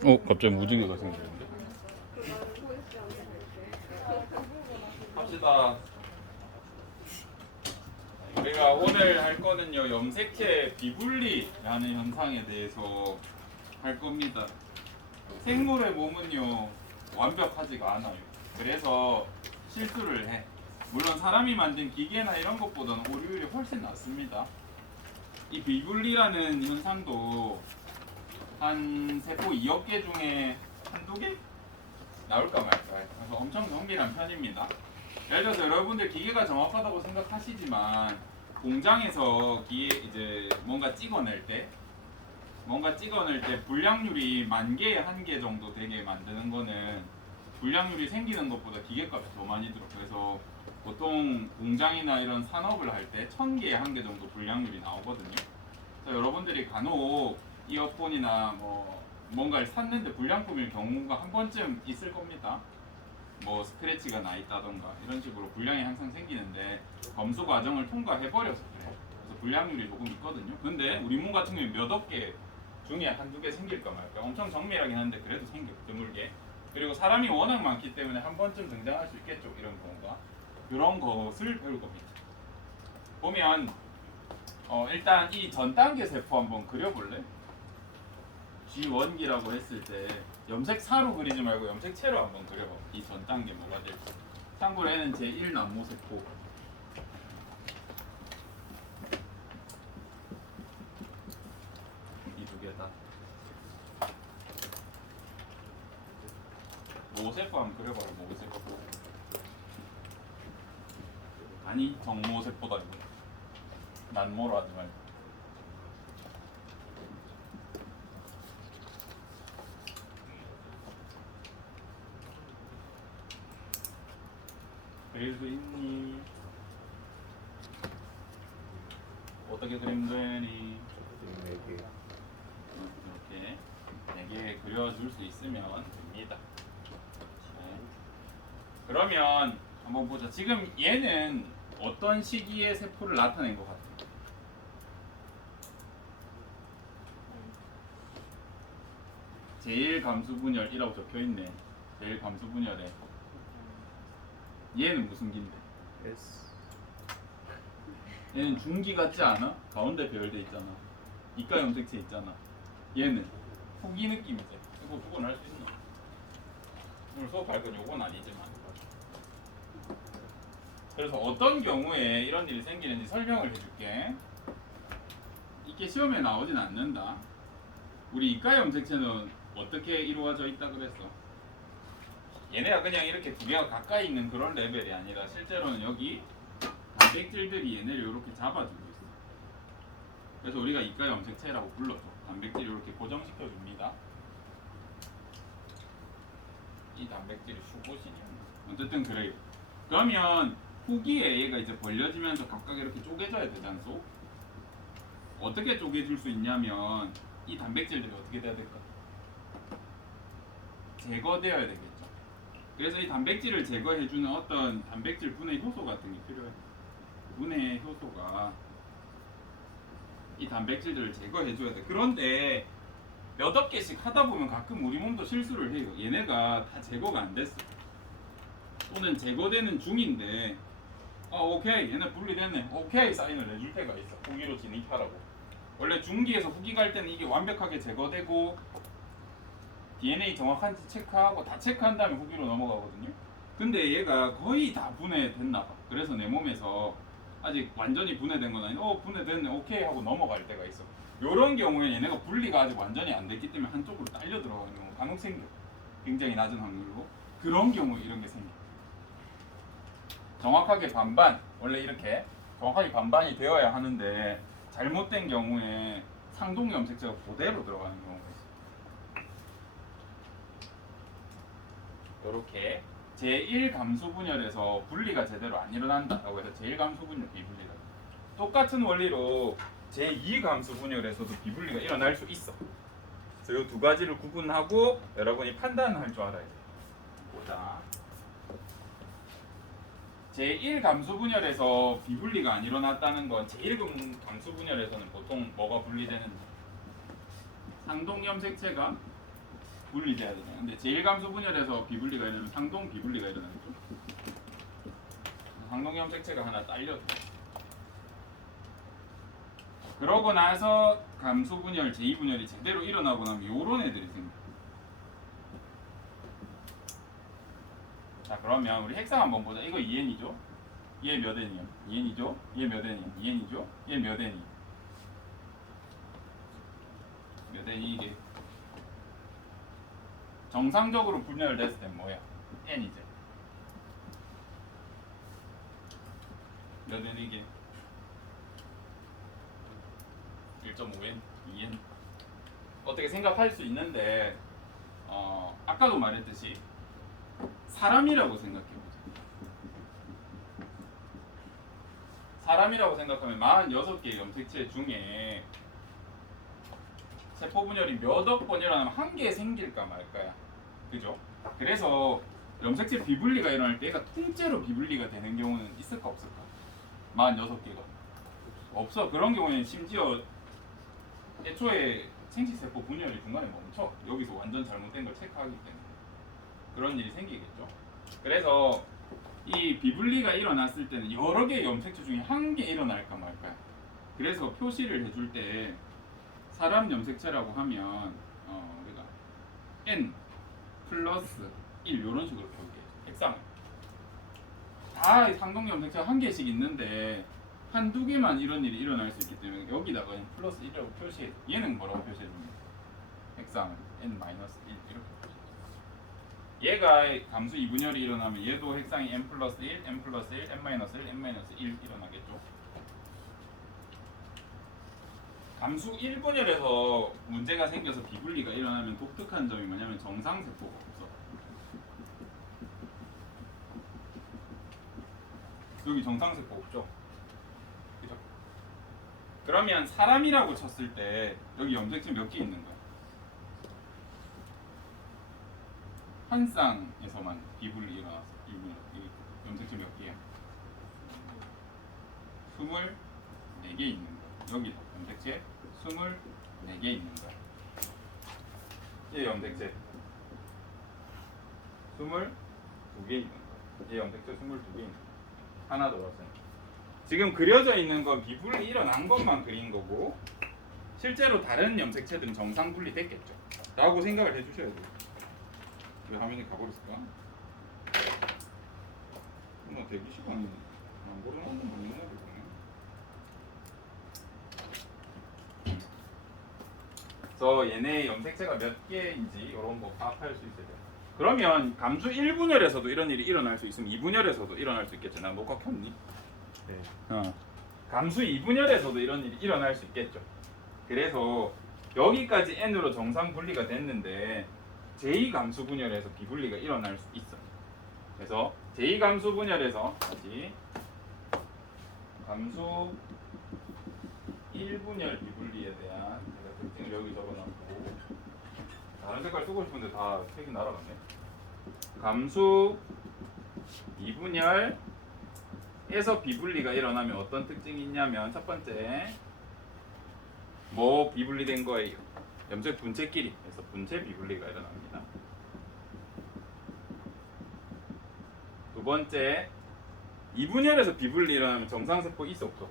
갑자기 무지개가 생기는데? 합시다. 우리가 오늘 할 거는요, 염색체 비분리라는 현상에 대해서 할 겁니다. 생물의 몸은요, 완벽하지가 않아요. 그래서 실수를 해. 물론 사람이 만든 기계나 이런 것보다는 오류율이 훨씬 낮습니다. 이 비분리라는 현상도 한 세포 2억 개 중에 한두 개? 나올까 말까. 그래서 엄청 정밀한 편입니다. 예를 들어서 여러분들 기계가 정확하다고 생각하시지만 공장에서 이제 뭔가 찍어낼 때 불량률이 10,000개에 1개 정도 되게 만드는 거는 불량률이 생기는 것보다 기계값이 더 많이 들어. 그래서 보통 공장이나 이런 산업을 할 때 1,000개에 1개 정도 불량률이 나오거든요. 그래서 여러분들이 간혹 이어폰이나 뭔가를 샀는데 불량품일 경우가 한 번쯤 있을 겁니다. 뭐 스크래치가 나 있다던가 이런 식으로 불량이 항상 생기는데 검수 과정을 통과해 버려서 그래요. 그래서 불량률이 조금 있거든요. 근데 우리 몸 같은 경우에 몇억 개 중에 한두 개 생길까 말까. 엄청 정밀하긴 한데 그래도 생겨 드물게. 그리고 사람이 워낙 많기 때문에 한 번쯤 등장할 수 있겠죠. 이런 경우가. 이런 것을 배울 겁니다. 보면 일단 이 전 단계 세포 한번 그려볼래? G1기라고 했을 때 염색사로 그리지 말고 염색체로 한번 그려봐. 이 전 단계 뭐가 될지. 참고로 얘는 제1 난모세포. 이 두 개다. 모세포 한번 그려봐라. 모세포. 아니 정모세포다 이거. 난모로 하지 말고. 그릴 수 있니? 어떻게 그리면 되니? 이렇게 4개 그려줄 수 있으면 됩니다. 네. 그러면 한번 보자. 지금 얘는 어떤 시기에 세포를 나타낸 것 같아요? 제1감수분열이라고 적혀있네. 제1감수분열에 얘는 무슨 기인데? S. 얘는 중기 같지 않아? 가운데 배열돼 있잖아. 이가 염색체 있잖아. 얘는 후기 느낌이지. 이거 두건 할 수 있나? 오늘 수업할 건 요건 아니지만. 그래서 어떤 경우에 이런 일이 생기는지 설명을 해줄게. 이게 시험에 나오진 않는다. 우리 이가 염색체는 어떻게 이루어져 있다 그랬어? 얘네가 그냥 이렇게 두 개가 가까이 있는 그런 레벨이 아니라 실제로는 여기 단백질들이 얘네를 이렇게 잡아주고 있어. 그래서 우리가 이가 염색체라고 불러줘. 단백질을 이렇게 고정시켜 줍니다. 이 단백질이 수고신이야. 어쨌든 그래요. 그러면 후기에 얘가 이제 벌려지면서 각각 이렇게 쪼개져야 되잖소. 어떻게 쪼개질 수 있냐면 이 단백질들이 어떻게 돼야 될까? 제거되어야 되겠죠. 그래서 이 단백질을 제거해주는 어떤 단백질 분해 효소 같은 게 필요해. 분해 효소가 이 단백질들을 제거해줘야 돼. 그런데 몇억 개씩 하다 보면 가끔 우리 몸도 실수를 해요. 얘네가 다 제거가 안 됐어. 또는 제거되는 중인데 오케이 얘네 분리됐네. 오케이 사인을 내줄 때가 있어. 후기로 진입하라고. 원래 중기에서 후기 갈 때는 이게 완벽하게 제거되고 DNA 정확한지 체크하고 다 체크한 다음에 후기로 넘어가거든요. 근데 얘가 거의 다 분해됐나 봐. 그래서 내 몸에서 아직 완전히 분해된 건 아닌데 분해됐네 오케이 하고 넘어갈 때가 있어. 요런 경우에 얘네가 분리가 아직 완전히 안 됐기 때문에 한쪽으로 딸려 들어가는 경우 간혹 생겨. 굉장히 낮은 확률로. 그런 경우에 이런 게 생겨. 정확하게 반반, 원래 이렇게 정확하게 반반이 되어야 하는데 잘못된 경우에 상동 염색체가 그대로 들어가는 경우가 있어. 이렇게 제1감수분열에서 분리가 제대로 안 일어난다라고 해서 제1감수분열 비분리가. 똑같은 원리로 제2감수분열에서도 비분리가 일어날 수 있어. 그래서 이 두 가지를 구분하고 여러분이 판단을 할 줄 알아야 돼. 보자. 제1감수분열에서 비분리가 안 일어났다는 건 제1감수분열에서는 보통 뭐가 분리되는지 상동 염색체가 분리돼야 되잖아요. 근데 제1감수 분열에서 비분리가 일어나면 상동 비분리가 일어나겠죠. 상동 염색체가 하나 딸려도 그러고 나서 감수 분열, 제2분열이 제대로 일어나고 나면 요런 애들이 생겨요. 자 그러면 우리 핵상 한번 보자. 이거 2n이죠? 얘 몇 n이요? 2n이죠? 얘 몇 n이요? 2n이죠? 얘 몇 n이? 몇 n이 이게 정상적으로 분열됐을 땐 뭐야? n이죠. 몇 n 이게? 1.5n, 2n 어떻게 생각할 수 있는데 아까도 말했듯이 사람이라고 생각해보자. 사람이라고 생각하면 46개의 염색체 중에 세포 분열이 몇 억 번 일어나면 한 개 생길까 말까야. 그죠? 그래서 염색체 비분리가 일어날 때 얘가 통째로 비분리가 되는 경우는 있을까 없을까? 46개가 없어. 그런 경우에는 심지어 애초에 생식세포 분열이 중간에 멈춰. 여기서 완전 잘못된 걸 체크하기 때문에 그런 일이 생기겠죠. 그래서 이 비분리가 일어났을 때는 여러 개의 염색체 중에 한 개 일어날까 말까. 그래서 표시를 해줄 때 사람 염색체라고 하면 우리가 n 플러스 1 이런 식으로 표기해요. 핵상 다 상동 염색체가 한 개씩 있는데 한두 개만 이런 일이 일어날 수 있기 때문에 여기다가 n 플러스 1이라고 표시해. 얘는 뭐라고 표시해줍니까? 핵상은 n 마이너스 1 이렇게 표시해요. 얘가 감수 2분열이 일어나면 얘도 핵상이 n 플러스 1, n 플러스 1, n 마이너스 1, n 마이너스 1 일어나겠죠. 감수 1분열에서 문제가 생겨서 비분리가 일어나면 독특한 점이 뭐냐면 정상세포가 없어. 여기 정상세포 없죠. 그죠? 그러면 사람이라고 쳤을 때 여기 염색체 몇 개 있는 거야? 한 쌍에서만 비분리 일어났어. 이 염색체 몇 개야? 24개 있는 거야. 여기도 염색체 24개 있는 거야. 얘 염색체 22개 있는 거야. 얘 염색체 22개 있는 거야. 하나 더 왔어요. 지금 그려져 있는 건 비분리 일어난 것만 그린 거고 실제로 다른 염색체들은 정상 분리 됐겠죠. 라고 생각을 해주셔야 돼요. 왜 화면이 가버렸을까? 뭐 대기 시간이 안 걸어놓은 건 아니나 보네. 그래서 얘네 염색체가 몇 개인지 이런 거 파악할 수 있어야 돼요. 그러면 감수 1분열에서도 이런 일이 일어날 수 있으면 2분열에서도 일어날 수 있겠죠. 나 녹화 켰니? 네. 감수 2분열에서도 이런 일이 일어날 수 있겠죠. 그래서 여기까지 n으로 정상 분리가 됐는데 제2감수 분열에서 비분리가 일어날 수 있어요. 그래서 제2감수 분열에서 다시 감수 1분열 비분리에 대한 제가 특징을 여기 적어놨고 다른 색깔 쓰고 싶은데 다 색이 날아갔네. 감수 2분열에서 비분리가 일어나면 어떤 특징이 있냐면 첫 번째 뭐 비분리된 거예요? 염색 분체끼리 해서 분체 비분리가 일어납니다. 두 번째 2분열에서 비분리 일어나면 정상세포 있어 없어?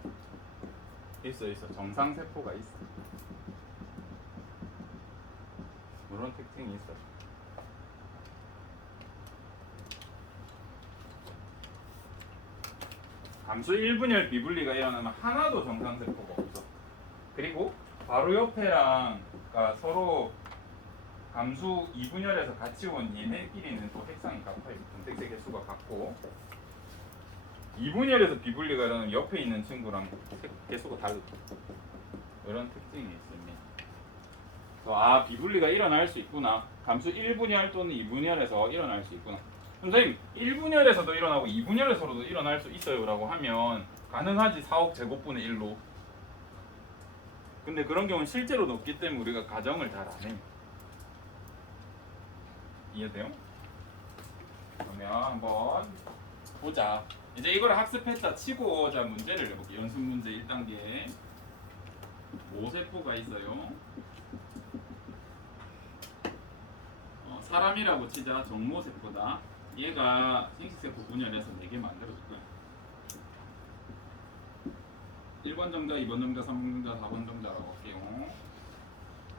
있어. 정상세포가 있어. 이런 특징이 있어. 감수 1분열 비분리가 일어나면 하나도 정상세포가 없어. 그리고 바로 옆에랑 서로 감수 2분열에서 같이 온 얘네끼리는 또 핵상이 같아요. 분색체 개수가 같고 2분열에서 비분리가 일어나면 옆에 있는 친구랑 개수가 다르죠. 이런 특징이 있습니다. 그래서 비분리가 일어날 수 있구나. 감수 1분열 또는 2분열에서 일어날 수 있구나. 선생님 1분열에서도 일어나고 2분열에서도 일어날 수 있어요 라고 하면 가능하지. 4억 제곱분의 1로. 근데 그런 경우는 실제로는 없기 때문에 우리가 가정을 잘 안 해요. 이해돼요? 그러면 한번 보자. 이제 이걸 학습했다 치고 자 문제를 내볼게요. 연습 문제 1단계 모세포가 있어요. 사람이라고 치자. 정모세포다. 얘가 생식세포 분열해서 4개 만들어줄 거야. 1번 정자, 2번 정자, 3번 정자, 4번 정자라고 할게요.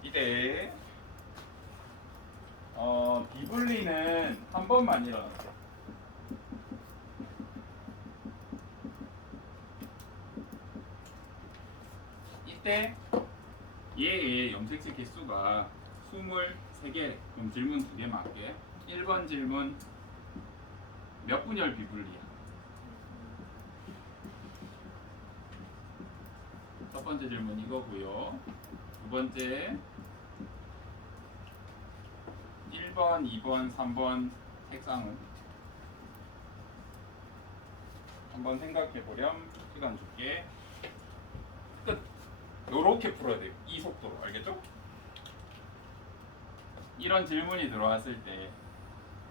이때 비분리는 한 번만 일어났어. 이때 얘의 염색체 개수가 23개. 그럼 질문 2개만 할게. 1번 질문 몇 분열 비분리야? 첫 번째 질문 이거고요. 두 번째 1번, 2번, 3번 색상은 한번 생각해 보렴. 시간 줄게. 끝. 요렇게 풀어야 돼요. 이 속도로. 알겠죠? 이런 질문이 들어왔을 때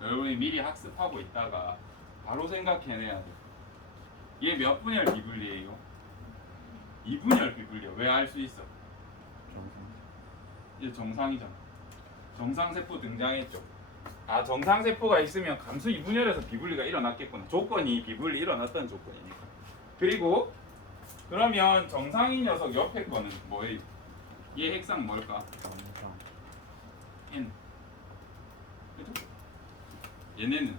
여러분이 미리 학습하고 있다가 바로 생각해내야 돼. 얘 몇 분열 비분리예요? 2분열 비분리야. 왜 알 수 있어? 이제 정상이잖아. 정상세포 등장했죠. 아, 정상세포가 있으면 감수 2분열에서 비분리가 일어났겠구나. 조건이 비분리 일어났다는 조건이니까. 그리고 그러면 정상인 녀석 옆에 거는 뭐예요? 얘 핵상 뭘까? N. 그죠? 얘네는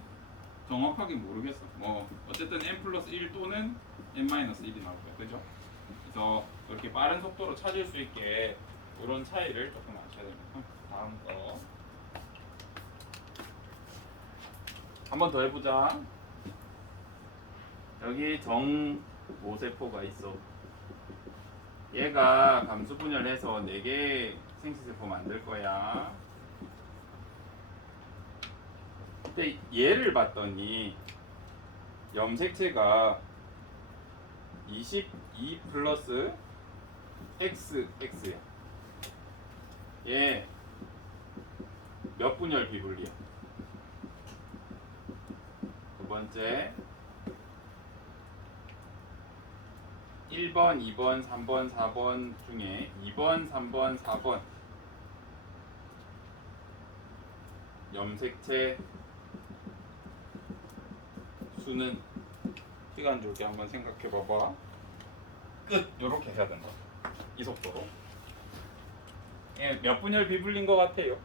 정확하게 모르겠어. 뭐 어쨌든 N 플러스 1 또는 N 마이너스 1이 나올 거야. 그죠? 그래서 그렇게 빠른 속도로 찾을 수 있게 이런 차이를 조금 아셔야 됩니다. 다음 거 한 번 더 해보자. 여기 정모세포가 있어. 얘가 감수 분열해서 4개 생식세포 만들 거야. 근데 얘를 봤더니 염색체가 22 플러스 XX야. 얘 몇 분열 비분리야? 두 번째 1번, 2번, 3번, 4번 중에 2번, 3번, 4번 염색체 수는 시간 줄게. 한번 생각해 봐봐. 끝. 요렇게 해야 된다. 이 속도로. 예, 몇 분열 비분리인 것 같아요?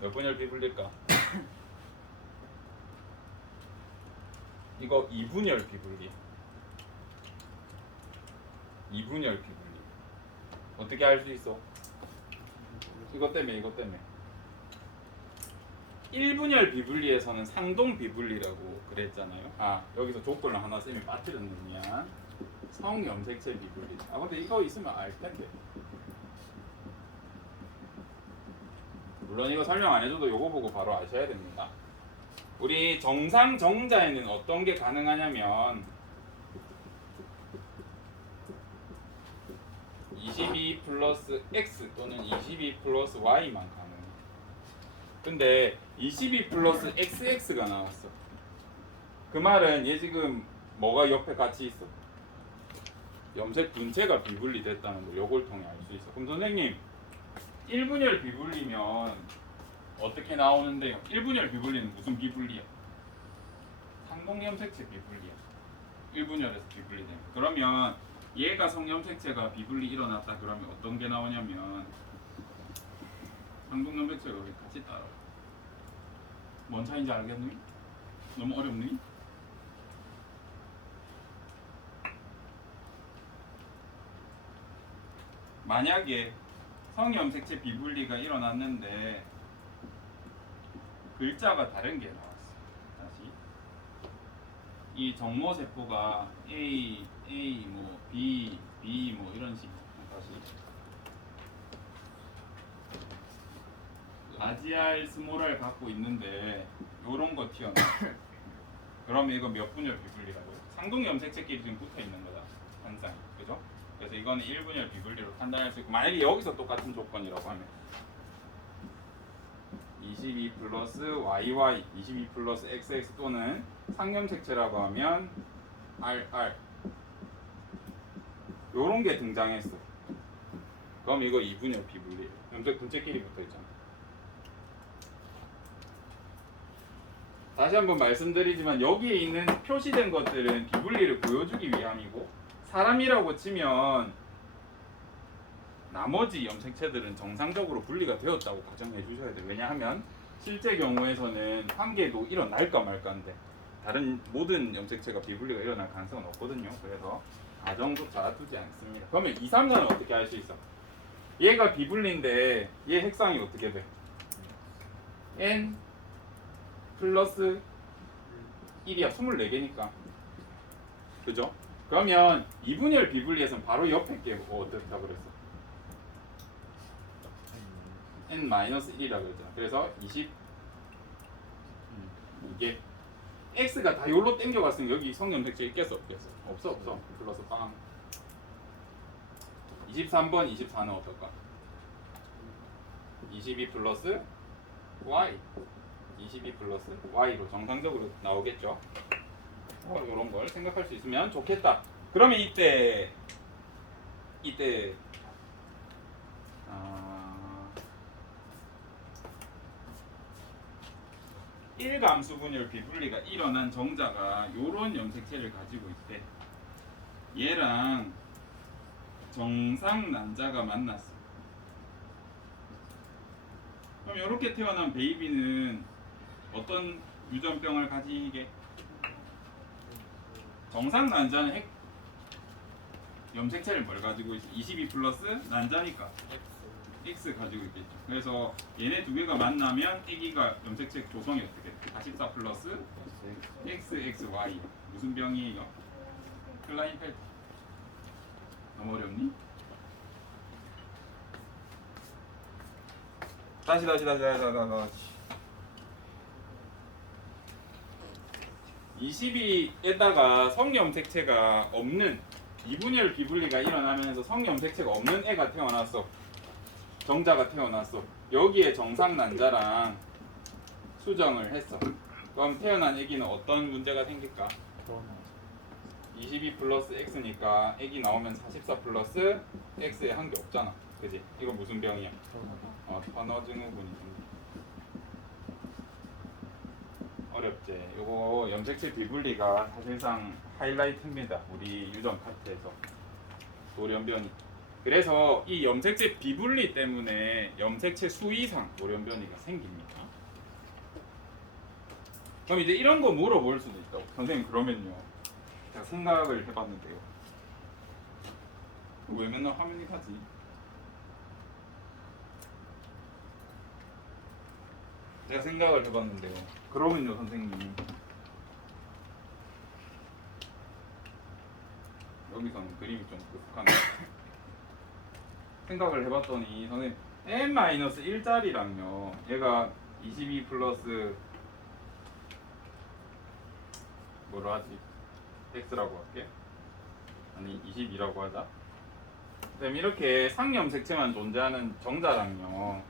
몇 분열 비분리일까? 이거 2분열 비분리. 2분열 비분리. 어떻게 알 수 있어? 이것 때문에, 이것 때문에. 1분열 비분리에서는 상동 비분리라고 그랬잖아요. 아, 여기서 조건을 하나 쌤이 빠뜨렸는 미안. 성염색체 비분리. 아, 근데 이거 있으면 알 텐데. 물론 이거 설명 안 해줘도 요거 보고 바로 아셔야 됩니다. 우리 정상 정자에는 어떤 게 가능하냐면 22 플러스 X 또는 22 플러스 Y만 가능해. 근데 22 플러스 XX가 나왔어. 그 말은 얘 지금 뭐가 옆에 같이 있어? 염색 분체가 비분리 됐다는 거 요걸 통해 알 수 있어. 그럼 선생님 1분열 비분리면 어떻게 나오는데요? 1분열 비분리는 무슨 비분리야? 상동염색체 비분리야. 1분열에서 비분리되면. 그러면 얘가 성염색체가 비분리 일어났다 그러면 어떤 게 나오냐면 상동염색체가 우리 같이 따라. 뭔 차이인지 알겠니? 너무 어렵니? 만약에 성염색체 비분리가 일어났는데 글자가 다른 게 나왔어. 다시 이 정모세포가 A, 뭐 B, B 뭐 이런 식으로 다시 라지 R, 스몰 R 갖고 있는데 요런 거 튀어나와. 그러면 이거 몇 분열 비분리라고? 상동 염색체끼리 지금 붙어 있는 거다. 항상. 그죠? 그래서 이거는 1분열 비분리로 판단할 수 있고, 만약에 여기서 똑같은 조건이라고 하면 22 플러스 YY, 22 플러스 XX 또는 상염색체라고 하면 RR 요런 게 등장했어. 그럼 이거 2분의 비분리예요. 염색 분체끼리 붙어 있잖아. 다시 한번 말씀드리지만 여기에 있는 표시된 것들은 비분리를 보여주기 위함이고 사람이라고 치면 나머지 염색체들은 정상적으로 분리가 되었다고 가정해 주셔야 돼요. 왜냐하면 실제 경우에서는 한 개도 일어날까 말까인데 다른 모든 염색체가 비분리가 일어날 가능성은 없거든요. 그래서 가정조차 두지 않습니다. 그러면 2, 3자는 어떻게 할 수 있어? 얘가 비분리인데 얘 핵상이 어떻게 돼? n 플러스 1이야. 24개니까. 그죠? 그러면 2분의 1 비분리에서는 바로 옆에 게 어떻다 그랬어? n-1이라고 했잖아. 그래서 20 이게 x가 다 여기로 땡겨갔으면 여기 성염색체 있겠어 없겠어? 없어. 플러스 빵. 23번 24는 어떨까? 22 플러스 y 22 플러스 y로 정상적으로 나오겠죠. 이런 걸 생각할 수 있으면 좋겠다. 그러면 이때 1감수 분열 비분리가 일어난 정자가 이런 염색체를 가지고 있대. 얘랑 정상 난자가 만났어. 그럼 이렇게 태어난 베이비는 어떤 유전병을 가지게? 정상 난자는 염색체를 뭘 가지고 있어? 22 플러스 난자니까 X 가지고 있겠죠. 그래서 얘네 두 개가 만나면 아기가 염색체 조성이 어떻게 돼? 44 플러스 XXY. 무슨 병이에요? 클라인펠터. 너무 어렵니? 다시 22에다가 성염색체가 없는 이분열 비분리가 일어나면서 성염색체가 없는 애가 태어났어. 정자가 태어났어. 여기에 정상 난자랑 수정을 했어. 그럼 태어난 애기는 어떤 문제가 생길까? 22 플러스 x니까 애기 나오면 44 플러스 x에 한 게 없잖아. 그지? 이거 무슨 병이야? 터너 증후군이 생겨. 어렵지. 요거 염색체 비분리가 사실상 하이라이트입니다. 우리 유전 파트에서 돌연변이. 그래서 이 염색체 비분리 때문에 염색체 수이상 돌연변이가 생깁니다. 그럼 이제 이런 거 물어볼 수도 있다고. 선생님 그러면요. 제가 생각을 해봤는데요. 왜 맨날 화면이 가지? 제가 생각을 해봤는데요. 그러면요 선생님. 여기서는 그림이 좀 급하네. 생각을 해봤더니 선생님 n-1짜리랑요 얘가 22 플러스 뭐로 하지? x라고 할게. 아니 22라고 하자. 그다음 이렇게 상염색체만 존재하는 정자랑요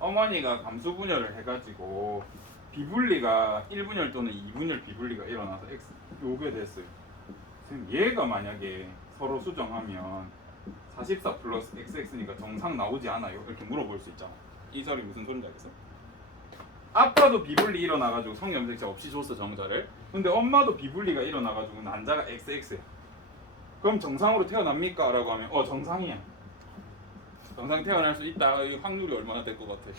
어머니가 감수분열을 해가지고 비분리가 1분열 또는 2분열 비분리가 일어나서 x 요게 됐어요. 선생님 얘가 만약에 서로 수정하면 44 플러스 xx니까 정상 나오지 않아요? 이렇게 물어볼 수 있잖아. 이 소리 무슨 소린지 알겠어? 아빠도 비분리 일어나가지고 성염색체 없이 줬어 정자를. 근데 엄마도 비분리가 일어나가지고 난자가 xx야. 그럼 정상으로 태어납니까? 라고 하면 정상이야. 정상 태어날 수 있다. 이 확률이 얼마나 될 것 같아?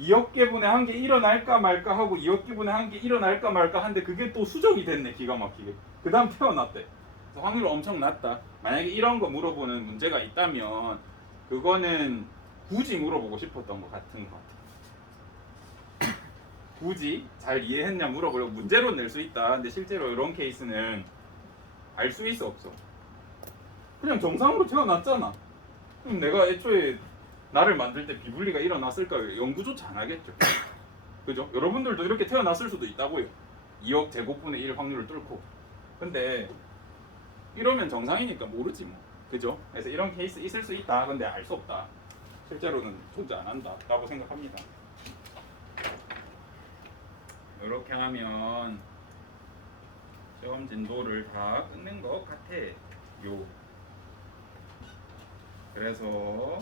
2억 개분의 한 개 일어날까 말까 하고 2억 개분의 한 개 일어날까 말까 한데 그게 또 수정이 됐네. 기가 막히게. 그 다음 태어났대. 그래서 확률 엄청 낮다. 만약에 이런 거 물어보는 문제가 있다면 그거는 굳이 물어보고 싶었던 것 같은 것 같아. 굳이 잘 이해했냐 물어보려고 문제로 낼 수 있다. 근데 실제로 이런 케이스는 알 수 있어 없어? 그냥 정상으로 태어났잖아. 그럼 내가 애초에 나를 만들 때 비분리가 일어났을까요? 연구조차 안 하겠죠. 그죠? 여러분들도 이렇게 태어났을 수도 있다고요. 2억 제곱분의 1 확률을 뚫고. 근데 이러면 정상이니까 모르지 뭐. 그죠? 그래서 이런 케이스 있을 수 있다. 근데 알 수 없다. 실제로는 존재 안 한다. 라고 생각합니다. 이렇게 하면 시험 진도를 다 끝낸 것 같아요. 그래서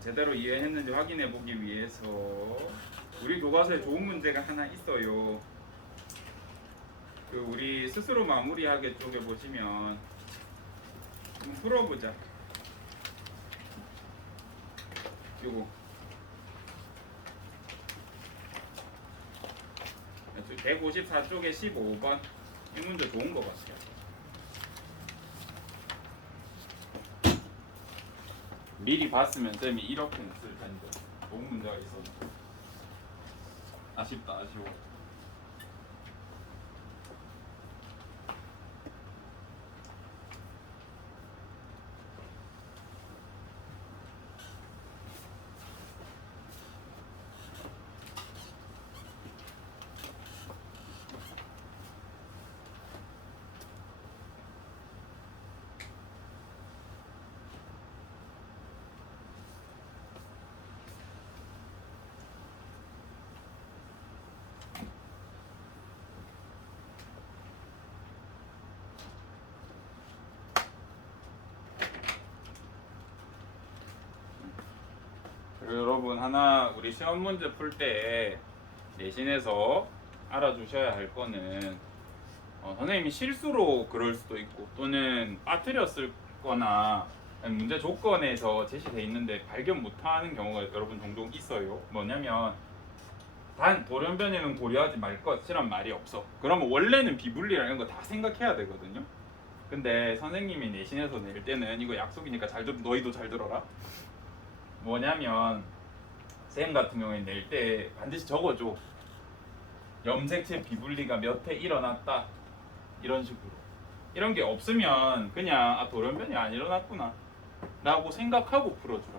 제대로 이해했는지 확인해 보기 위해서 우리 교과서에 좋은 문제가 하나 있어요. 그 우리 스스로 마무리하게 쪽에 보시면 한번 풀어보자. 요거 154쪽에 15번 이 문제 좋은 것 같아요. 미리 봤으면 쌤이 이렇게 냈을 텐데 좋은 문제가 있었는데 아쉽다 아쉬워. 그리고 여러분 하나 우리 시험 문제 풀 때 내신에서 알아두셔야 할 거는 선생님이 실수로 그럴 수도 있고 또는 빠뜨렸을 거나 문제 조건에서 제시돼 있는데 발견 못하는 경우가 여러분 종종 있어요. 뭐냐면 단 돌연변이는 고려하지 말 것이란 말이 없어. 그러면 원래는 비분리라는 거 다 생각해야 되거든요. 근데 선생님이 내신에서 낼 때는 이거 약속이니까 너희도 잘 들어라. 뭐냐면 쌤 같은 경우에 낼 때 반드시 적어줘. 염색체 비분리가 몇 회 일어났다 이런 식으로. 이런 게 없으면 그냥 돌연변이 안 일어났구나 라고 생각하고 풀어주라.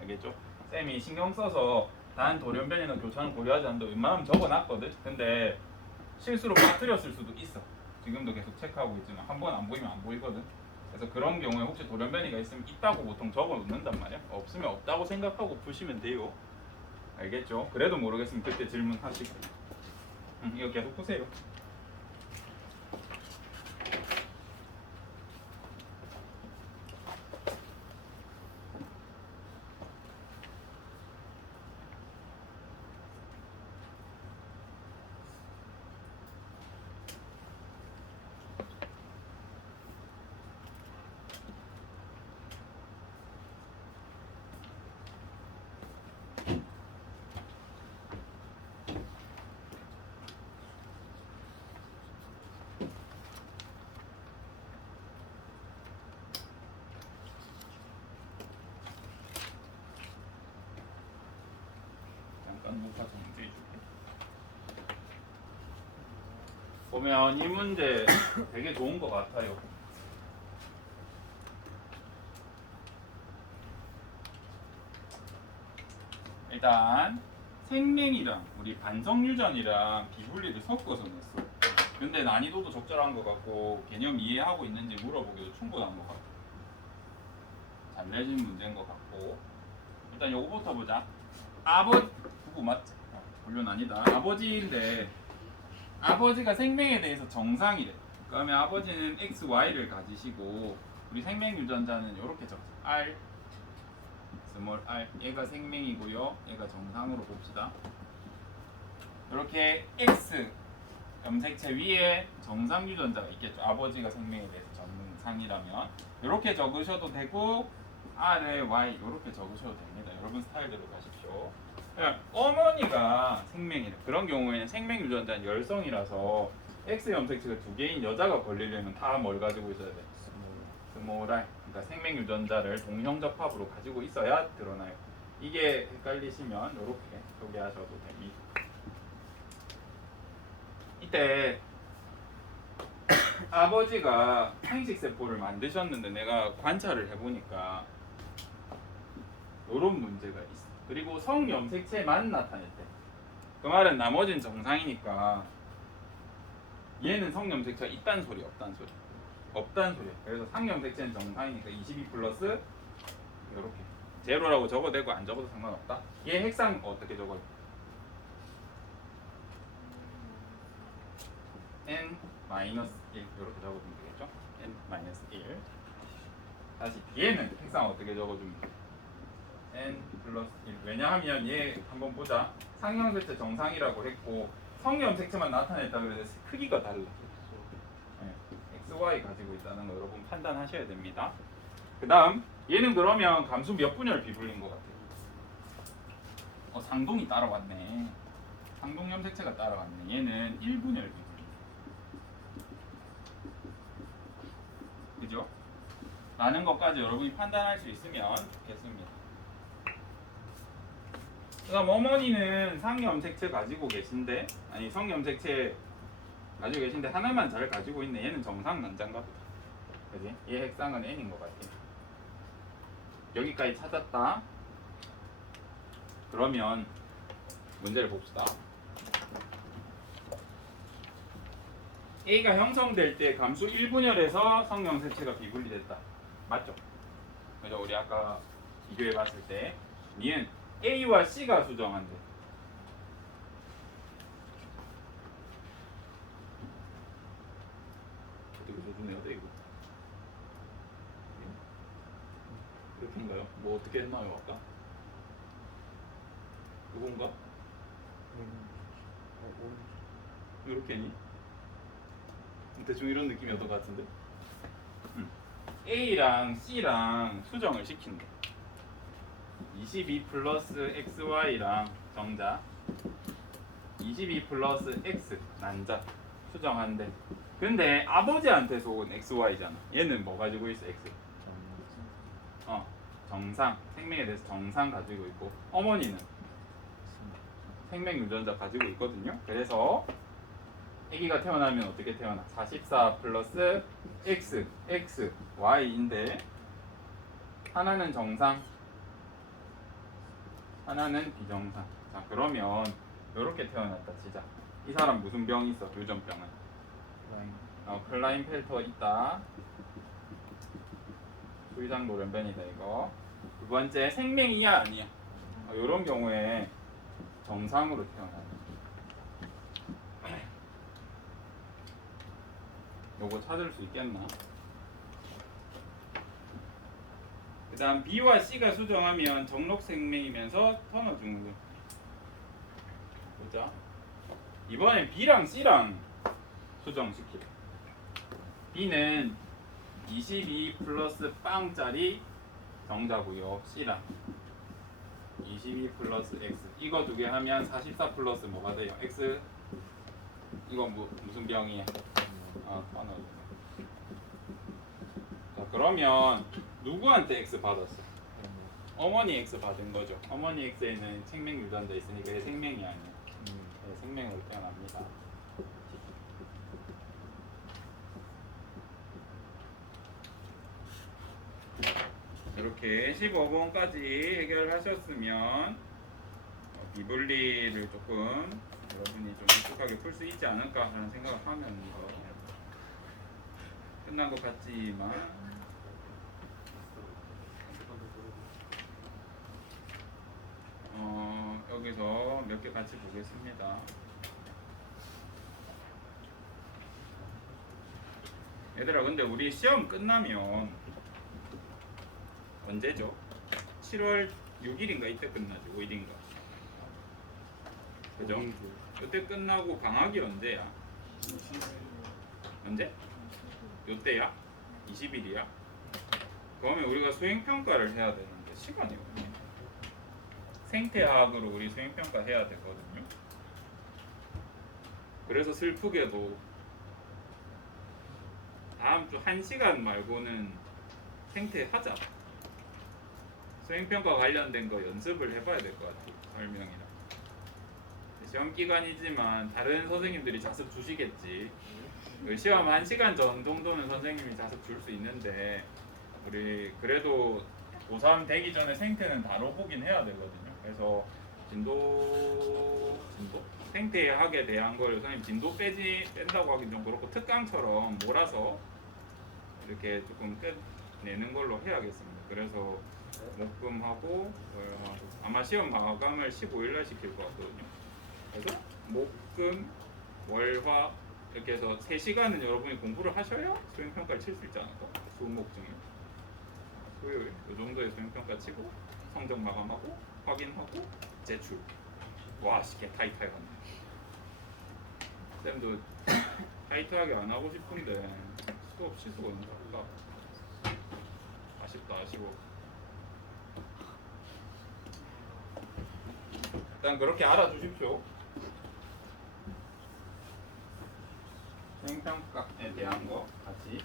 알겠죠? 쌤이 신경 써서 단 돌연변이나 교차는 고려하지 않는다 웬만하면 적어놨거든. 근데 실수로 빠뜨렸을 수도 있어. 지금도 계속 체크하고 있지만 한 번 안 보이면 안 보이거든. 그래서 그런 경우에 혹시 돌연변이가 있으면 있다고 보통 적어 놓는단 말이야. 없으면 없다고 생각하고 푸시면 돼요. 알겠죠? 그래도 모르겠으면 그때 질문하시고. 이거 계속 푸세요. 잠깐 녹화 정지해줄게. 보면 이 문제 되게 좋은 것 같아요. 일단 생맹이랑 우리 반성유전이랑 비분리를 섞어서 냈어. 근데 난이도도 적절한 것 같고 개념 이해하고 있는지 물어보기도 충분한 것 같고 잘 내신 문제인 것 같고 일단 요거부터 보자. 부부 맞지? 물론 아니다. 아버지인데 아버지가 생명에 대해서 정상이래. 그러면 아버지는 X, Y를 가지시고 우리 생명 유전자는 이렇게 적자. R, 스몰 r. 얘가 생명이고요. 얘가 정상으로 봅시다. 이렇게 X 염색체 위에 정상 유전자가 있겠죠. 아버지가 생명에 대해서 정상이라면 이렇게 적으셔도 되고 R에 Y 이렇게 적으셔도 됩니다. 여러분 스타일대로 가십시오. 어머니가 생명이래. 그런 경우에는 생명 유전자는 열성이라서 X 염색체가 두 개인 여자가 걸리려면 다 뭘 가지고 있어야 돼? 스몰 r. 그러니까 생명 유전자를 동형접합으로 가지고 있어야 드러나요. 이게 헷갈리시면 이렇게 소개하셔도 됩니다. 이때 아버지가 상식 세포를 만드셨는데 내가 관찰을 해보니까 이런 문제가 있어. 그리고 성염색체만 나타냈대. 그 말은 나머지는 정상이니까 얘는 성염색체가 있단 소리 없단 소리? 없단 소리야. 그래서 상염색체는 정상이니까 22 플러스 이렇게 제로라고 적어도 되고 안 적어도 상관없다. 얘 핵상 어떻게 적어요? n-1 이렇게 적어주면 되겠죠? n-1 다시 뒤에는 핵상 어떻게 적어주면 돼? n 플러스 1. 왜냐하면 얘 한번 보자. 상형색채 정상이라고 했고 성형색채만 나타냈다 그래서 크기가 달라. 네. xy 가지고 있다는 거 여러분 판단하셔야 됩니다. 그 다음 얘는 그러면 감수 몇 분열 비불린 것 같아요? 상동이 따라왔네. 상동 염색체가 따라왔네. 얘는 1분열 비불. 그죠? 라는 것까지 여러분이 판단할 수 있으면 좋겠습니다. 그다음 어머니는 상염색체 가지고 계신데 아니 성염색체 가지고 계신데 하나만 잘 가지고 있네. 얘는 정상 난자인가 보다. 그지? 얘 핵상은 n인 것 같아. 여기까지 찾았다. 그러면 문제를 봅시다. A가 형성될 때 감수 1분열에서 성형색체가 비분리됐다. 맞죠? 그죠? 우리 아까 비교해 봤을 때 니은 A와 C가 수정한대. 어떻게 조준해야 돼 이거? 이렇게인가요? 뭐 어떻게 했나요 아까? 이건가? 이렇게니? 대충 이런 느낌이었던 것 같은데? A랑 C랑 수정을 시킨대. 22 플러스 XY랑 정자 22 플러스 X 난자 수정한대. 근데 아버지한테서 온 XY잖아. 얘는 뭐 가지고 있어? X 정상 생명에 대해서 정상 가지고 있고 어머니는 생명 유전자 가지고 있거든요. 그래서 아기가 태어나면 어떻게 태어나? 44 플러스 X, X, Y인데 하나는 정상, 하나는 비정상. 자 그러면 이렇게 태어났다 치자. 이 사람 무슨 병이 있어? 유전병은? 클라인펠터 있다. 수의장 돌연변이다 이거. 두 번째 생명이야 아니야? 이런 경우에 정상으로 태어나요. 요거 찾을 수 있겠나? 그 다음 B와 C가 수정하면 정록 생명이면서 터너 중등. 보자. 이번엔 B랑 C랑 수정시키래. B는 22 플러스 빵짜리 정자고요. C랑 22 플러스 X. 이거 두 개 하면 44 플러스 뭐가 돼요? X. 이거 무슨 병이야? 터너. 자 그러면 누구한테 X 받았어? 어머니 X 받은 거죠. 어머니 X에는 생명 유전자 있으니까 얘 생명이 아니야. 얘 생명으로 태어납니다. 이렇게 15번까지 해결하셨으면 비분리를 조금 여러분이 좀 익숙하게 풀 수 있지 않을까 하는 생각을 하면서 끝난 것 같지만 여기서 몇 개 같이 보겠습니다. 얘들아 근데 우리 시험 끝나면 언제죠? 7월 6일인가 이때 끝나지 5일인가 그죠? 이때 끝나고 방학이 언제야? 언제? 요때야? 20일이야? 그러면 우리가 수행평가를 해야 되는데 시간이 없네. 생태학으로 우리 수행평가 해야 되거든요. 그래서 슬프게도 다음 주 1시간 말고는 생태하자. 수행평가 관련된 거 연습을 해봐야 될 것 같아요. 설명이랑. 시험 기간이지만 다른 선생님들이 자습 주시겠지. 시험 1시간 전 정도는 선생님이 자습 줄 수 있는데 우리 그래도 고3 되기 전에 생태는 다뤄보긴 해야 되거든요. 그래서 진도 생태학에 대한 걸 선생님 진도 뺀다고 하긴 좀 그렇고 특강처럼 몰아서 이렇게 조금 끝내는 걸로 해야겠습니다. 그래서 목금하고 월하고 아마 시험 마감을 15일날 시킬 것 같거든요. 그래서 목금 월화 이렇게 해서 3시간은 여러분이 공부를 하셔야 수행평가를 칠 수 있지 않을까? 수목증을 토요일 이 정도의 수행평가 치고 성적 마감하고 확인하고 제출. 와, 씨, 개 타이트하게 갔네. 쌤도 타이트하게 안 하고 싶은데 수업 취소가 너무 아쉽다. 아쉬워. 일단 그렇게 알아두십시오. 수행평가에 대한 거 같이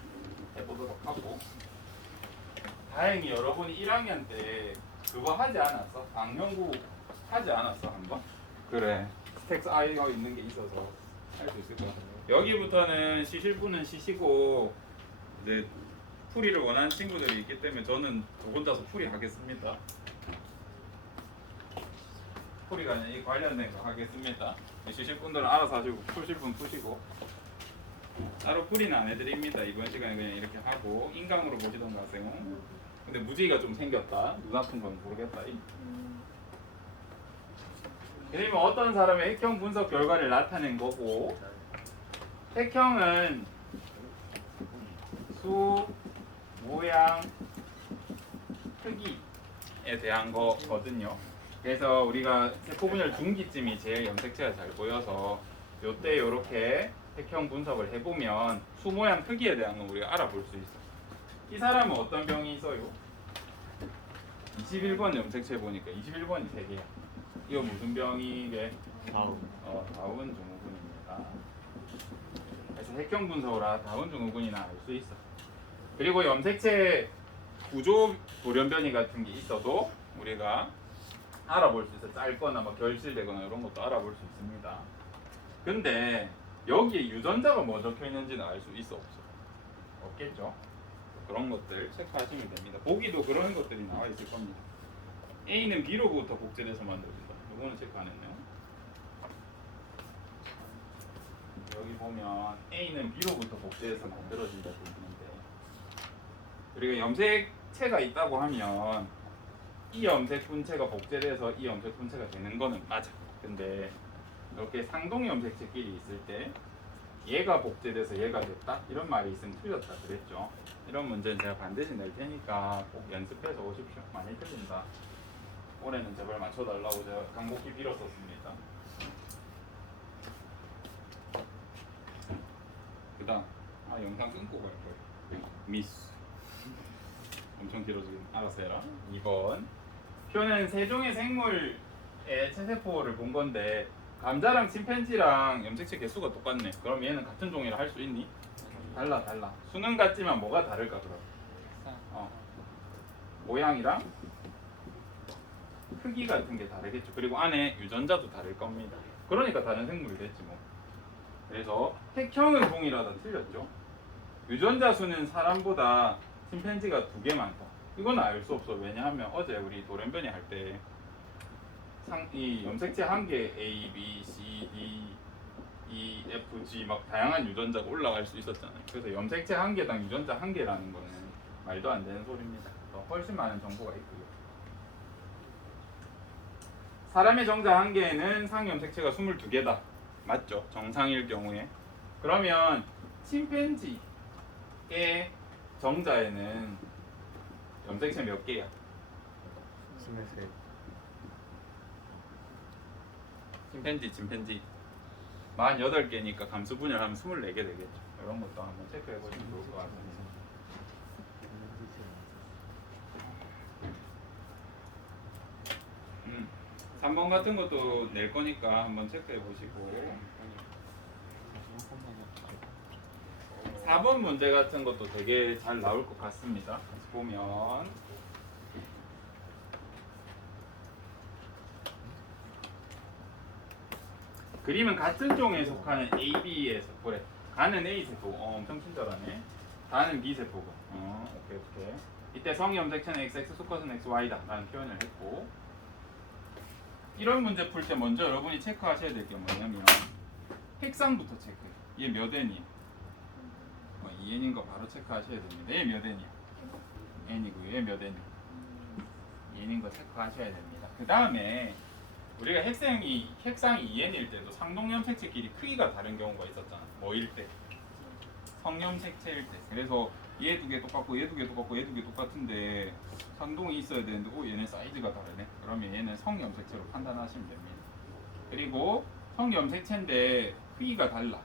해보도록 하고, 다행히 여러분이 1학년 때 그거 하지 않았어? 방명구 하지 않았어 한번? 그래, 스택스 아이어 있는 게 있어서 할 수 있을 것 같아요. 여기부터는 쉬실 분은 쉬시고, 이제 풀이를 원하는 친구들이 있기 때문에 저는 저 혼자서 풀이 하겠습니다. 풀이가 아니라 이 관련된 거 하겠습니다. 쉬실 분들은 알아서 하시고, 푸실 분 푸시고. 따로 풀이는 안 해드립니다. 이번 시간에 그냥 이렇게 하고 인강으로 보시던가 하세요. 근데 무지가 좀 생겼다. 눈 아픈 건 모르겠다. 그러면 어떤 사람의 핵형 분석 결과를 나타낸 거고, 핵형은 수, 모양, 크기에 대한 거거든요. 그래서 우리가 세포 분열 중기쯤이 제일 염색체가 잘 보여서 요때 이렇게 핵형 분석을 해보면 수, 모양, 크기에 대한 건 우리가 알아볼 수 있어. 이 사람은 어떤 병이 있어요? 21번 염색체 보니까 21번이 3개야. 이거 무슨 병이게? 다운 증후군입니다. 그래서 핵형 분석으로 다운 증후군이나 알 수 있어. 그리고 염색체 구조 돌연변이 같은 게 있어도 우리가 알아볼 수 있어. 짧거나 뭐 결실되거나 이런 것도 알아볼 수 있습니다. 근데 여기에 유전자가 뭐 적혀 있는지는 알 수 있어 없어? 없겠죠. 그런 것들 체크하시면 됩니다. 보기도 그런 것들이 나와 있을 겁니다. A는 B로부터 복제돼서 만들어진다. 이거는 체크 안 했네요. 여기 보면 A는 B로부터 복제해서 만들어진다 고 있는데, 우리가 염색체가 있다고 하면 이 염색 분체가 복제돼서 이 염색 분체가 되는 거는 맞아. 근데 이렇게 상동 염색체끼리 있을 때 얘가 복제돼서 얘가 됐다? 이런 말이 있으면 틀렸다 그랬죠. 이런 문제는 제가 반드시 낼 테니까 꼭 연습해서 오십시오. 많이 틀린다. 올해는 제발 맞춰달라고 제가 간곡히 빌었었습니다. 그 다음 영상 끊고 갈걸. 미스 엄청 길어지긴 알아서 해라. 2번 표는 세종의 생물의 체세포를 본 건데 감자랑 침팬지랑 염색체 개수가 똑같네. 그럼 얘는 같은 종이라 할 수 있니? 달라. 수는 같지만 뭐가 다를까 그럼? 모양이랑 크기 같은 게 다르겠죠. 그리고 안에 유전자도 다를 겁니다. 그러니까 다른 생물이 됐지 뭐. 그래서 핵형은 동일하다 틀렸죠. 유전자 수는 사람보다 침팬지가 2개 많다. 이건 알 수 없어. 왜냐하면 어제 우리 돌연변이 할 때 이 염색체 한 개 A, B, C, D, E, F, G 막 다양한 유전자가 올라갈 수 있었잖아요. 그래서 염색체 한 개당 유전자 한 개라는 거는 말도 안 되는 소리입니다. 더 훨씬 많은 정보가 있고요. 사람의 정자 한 개에는 상염색체가 22개다. 맞죠? 정상일 경우에. 그러면 침팬지의 정자에는 염색체 몇 개야? 23. 침팬지 48개니까 감수 분열하면 24개 되겠죠. 이런 것도 한번 체크해 보시면 좋을 것 같습니다. 3번 같은 것도 낼 거니까 한번 체크해 보시고, 4번 문제 같은 것도 되게 잘 나올 것 같습니다. 보면 그림은 같은 종에 속하는 A, B의 세포래. 가는 A 세포, 엄청 친절하네. 다는 B 세포고. 오케이. 이때 성염색체는 XX, 수컷은 XY다 라는 표현을 했고, 이런 문제 풀 때 먼저 여러분이 체크하셔야 될 게 뭐냐면 핵상부터 체크해. 얘 몇 N이야? 2N인 거 바로 체크하셔야 됩니다. 얘 몇 N이야? N이고요. 얘 몇 N이야? 2N인 거 체크하셔야 됩니다. 그 다음에 우리가 핵상이 2N일 때도 상동염색체끼리 크기가 다른 경우가 있었잖아. 뭐일 때? 성염색체일 때. 그래서 얘 두 개 똑같고 얘 두 개 똑같고 얘 두 개 똑같은데 상동이 있어야 되는데 얘는 사이즈가 다르네. 그러면 얘는 성염색체로 판단하시면 됩니다. 그리고 성염색체인데 크기가 달라.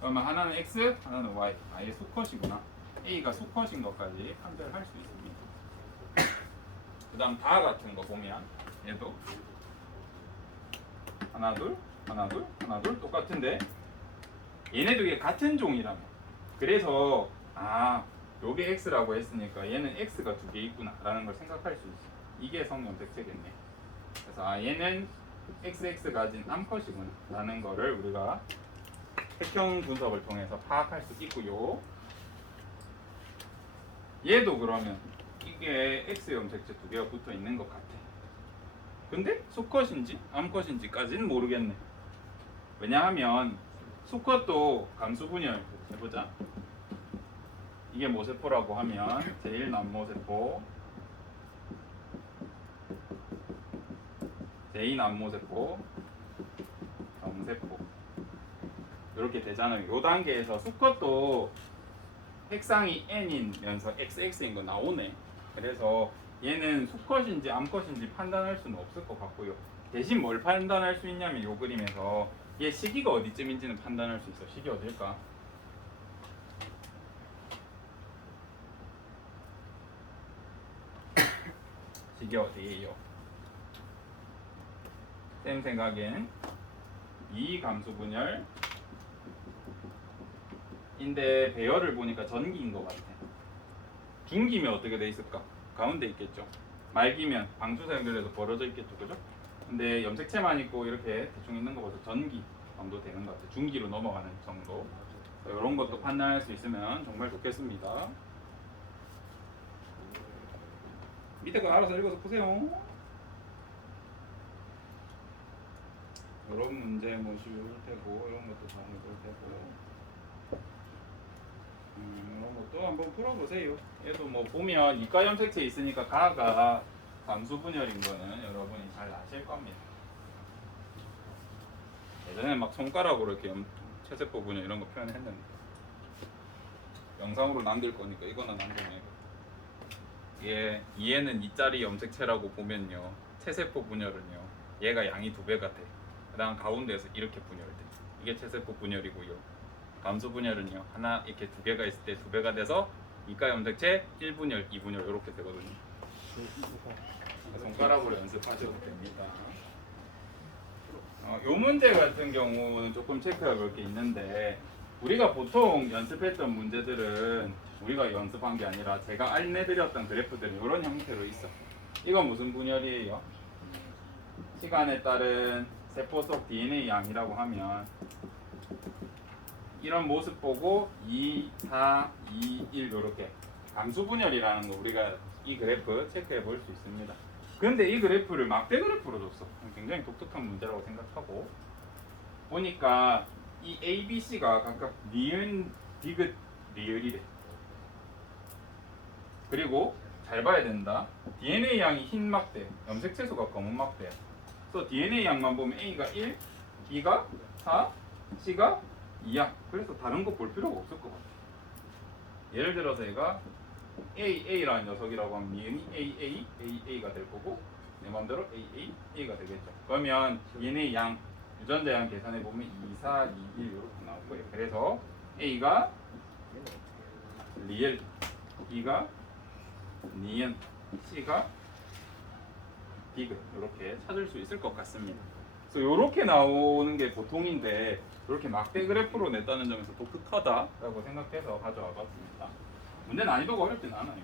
그러면 하나는 X, 하나는 Y. 아예 수컷이구나. A가 수컷인 것까지 판별할 수 있습니다. 그 다음 다 같은 거 보면 얘도 하나 둘 하나 둘 하나 둘 똑같은데 얘네 두 개 같은 종이라며. 그래서 요게 X라고 했으니까 얘는 X가 두 개 있구나 라는 걸 생각할 수 있어. 이게 성염색체겠네. 그래서 얘는 XX 가진 암컷이구나 라는 거를 우리가 색형 분석을 통해서 파악할 수 있고요. 얘도 그러면 이게 X 염색체 두 개가 붙어 있는 것 같아. 근데 수컷인지 암컷인지까지는 모르겠네. 왜냐하면 수컷도 감수분열 해보자. 이게 모세포라고 하면 제1남모세포, 제2남모세포, 정세포 이렇게 되잖아요. 요 단계에서 수컷도 핵상이 n이면서 xx인 거 나오네. 그래서 얘는 수컷인지 암컷인지 판단할 수는 없을 것 같고요. 대신 뭘 판단할 수 있냐면 요 그림에서 얘 시기가 어디쯤인지는 판단할 수 있어. 시기 어딜까? 시기 어디예요? 쌤 생각엔 이 감수분열 인데 배열을 보니까 전기인 것 같아. 중기면 어떻게 돼 있을까? 가운데 있겠죠. 말기면 방추사 연결해서 벌어져 있겠죠, 그죠? 근데 염색체만 있고 이렇게 대충 있는 것보다 전기 정도 되는 것 같아. 중기로 넘어가는 정도. 이런 것도 판단할 수 있으면 정말 좋겠습니다. 밑에 거 알아서 읽어서 보세요. 이런 문제 뭐 쉬울 테고 이런 것도 다 해볼 테고. 이런 것도 한번 풀어보세요. 얘도 뭐 보면 이가 염색체 있으니까 가가 감수분열인 거는 여러분이 잘 아실 겁니다. 예전에 막 손가락으로 이렇게 체세포 분열 이런 거 표현했는데 영상으로 남길 거니까 이거는 남겨놔요. 얘는 2짜리 염색체라고 보면요, 체세포 분열은요 얘가 양이 2배가 돼. 그 다음 가운데에서 이렇게 분열돼. 이게 체세포 분열이고요. 감수 분열은요 하나 이렇게 2개가 있을 때 2배가 돼서 이가 염색체 1분열, 2분열 이렇게 되거든요. 손가락으로 연습하셔도 됩니다. 요 문제 같은 경우는 조금 체크해 볼 게 있는데, 우리가 보통 연습했던 문제들은 우리가 연습한 게 아니라 제가 알려드렸던 그래프들은 이런 형태로 있어. 이건 무슨 분열이에요? 시간에 따른 세포 속 DNA 양이라고 하면 이런 모습 보고 2, 4, 2, 1 이렇게 감수 분열이라는 거 우리가 이 그래프 체크해 볼 수 있습니다. 근데 이 그래프를 막대 그래프로 줬어. 굉장히 독특한 문제라고 생각하고, 보니까 이 A, B, C가 각각 니은, 디귿, 리을이래. 그리고 잘 봐야 된다. DNA 양이 흰 막대, 염색 채소가 검은 막대야. 그래서 DNA 양만 보면 A가 1, B가 4, C가 2야. 그래서 다른 거 볼 필요가 없을 것 같아. 예를 들어서 얘가 AA라는 녀석이라고 하면 니은이 AA가 될 거고, 내 맘대로 AA가 되겠죠. 그러면 얘네 양, 유전자 양 계산해 보면 2, 4, 2, 1 이렇게 나올 거예요. 그래서 A가 리을, B가 니은, C가 디귿 이렇게 찾을 수 있을 것 같습니다. 그래서 이렇게 나오는 게 보통인데 이렇게 막대 그래프로 냈다는 점에서 독특하다라고 생각해서 가져와 봤습니다. 문제 난이도가 어렵진 않아요.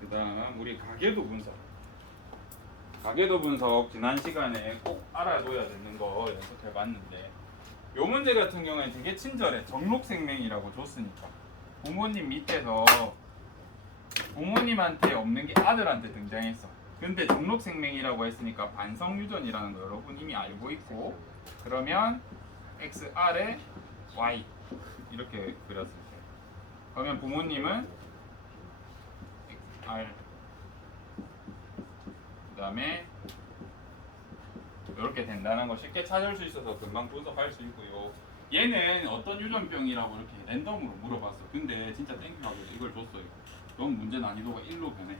그 다음 우리 가계도 분석. 가계도 분석 지난 시간에 꼭 알아둬야 되는 거 연습해 봤는데, 요 문제 같은 경우에 되게 친절해. 정록생명이라고 줬으니까 부모님 밑에서 부모님한테 없는 게 아들한테 등장했어. 근데 정록생명이라고 했으니까 반성유전이라는 거 여러분 이미 알고 있고, 그러면 XR에 Y 이렇게 그렸을 때, 그러면 부모님은 XR, 그 다음에 이렇게 된다는 거 쉽게 찾을 수 있어서 금방 분석할 수 있고요. 얘는 어떤 유전병이라고 이렇게 랜덤으로 물어봤어. 근데 진짜 땡큐하고 이걸 줬어요. 그럼 문제 난이도가 1로 변해.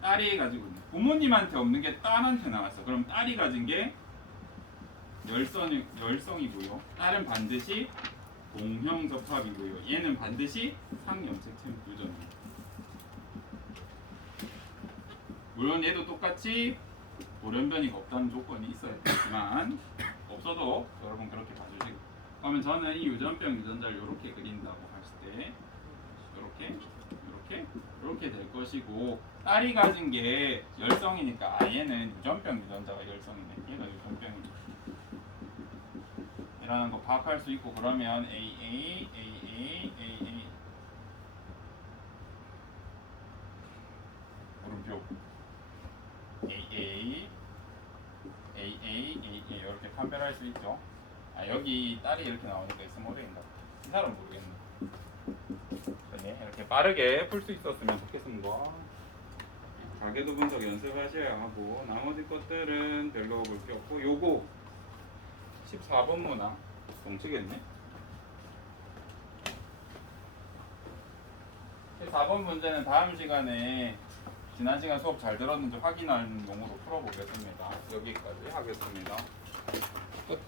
딸이 가지고 있는 부모님한테 없는 게 딸한테 나왔어. 그럼 딸이 가진 게 열성이고요. 딸은 반드시 동형접합이고요. 얘는 반드시 상염색체 유전입니다. 물론 얘도 똑같이 돌연변이가 없다는 조건이 있어야지만 없어도 여러분 그렇게 봐주시고. 그러면 저는 이 유전병 유전자를 이렇게 그린다고 했을 때 이렇게 될 것이고, 딸이 가진 게 열성이니까 얘는 유전병 유전자가 열성이네. 얘가 유전병이네. 이라는 거 파악할 수 있고, 그러면 AA 물음표 AA 이렇게 판별할 수 있죠. 여기 딸이 이렇게 나오니까 스몰인가? 이 사람 모르겠네. 네, 이렇게 빠르게 풀 수 있었으면 좋겠습니다. 가계도 분석 연습하셔야 하고, 나머지 것들은 별로 볼 게 없고, 요거 14번 문항 동치겠네. 14번 문제는 다음 시간에 지난 시간 수업 잘 들었는지 확인하는 용으로 풀어보겠습니다. 여기까지 하겠습니다. 끝.